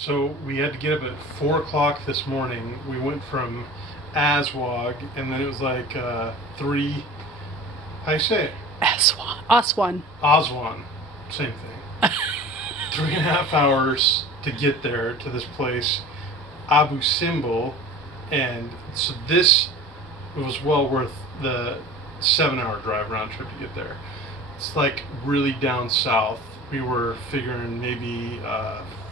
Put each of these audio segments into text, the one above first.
So we had to get up at 4 o'clock this morning. We went from Aswag, and then it was like 3. How you say it? Aswan. Aswan. Same thing. 3.5 hours to get there to this place, Abu Simbel, and so this was well worth the 7-hour drive round trip to get there. It's like really down south. We were figuring maybe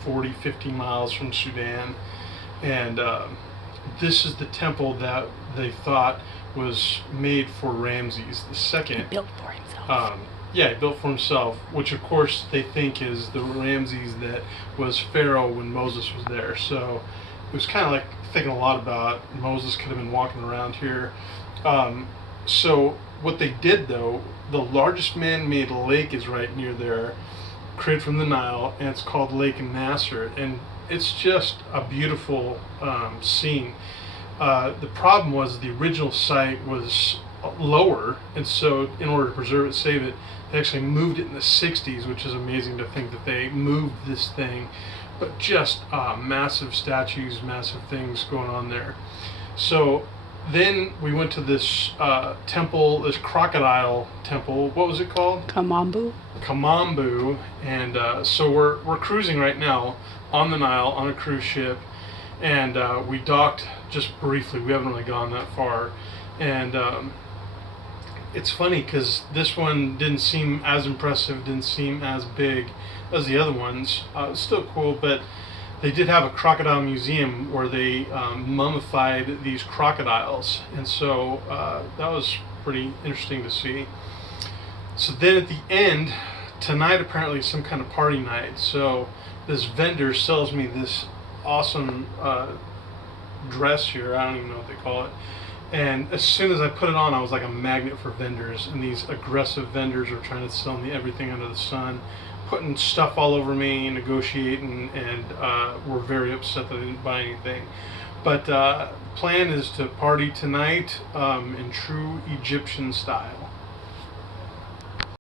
40, 50 miles from Sudan, and this is the temple that they thought was made for Ramses the second. He built for himself. Yeah, he built for himself, which of course they think is the Ramses that was Pharaoh when Moses was there. So it was kind of like thinking a lot about Moses could have been walking around here. So what they did though, the largest man-made lake is right near there, created from the Nile, and it's called Lake Nasser, and it's just a beautiful scene. The problem was the original site was lower, and so in order to preserve it, save it, they actually moved it in the 60s, which is amazing to think that they moved this thing, but just massive statues, massive things going on there. So then we went to this temple, this crocodile temple. What was it called? Kamambu. Kamambu, and so we're cruising right now on the Nile on a cruise ship, and we docked just briefly. We haven't really gone that far, and it's funny because this one didn't seem as impressive, didn't seem as big as the other ones. It's still cool, but they did have a crocodile museum where they mummified these crocodiles, and so that was pretty interesting to see. So then at the end, tonight apparently is some kind of party night. So this vendor sells me this awesome dress here. I don't even know what they call it. And as soon as I put it on, I was like a magnet for vendors. And these aggressive vendors are trying to sell me everything under the sun, putting stuff all over me, negotiating, and were very upset that I didn't buy anything. But plan is to party tonight in true Egyptian style.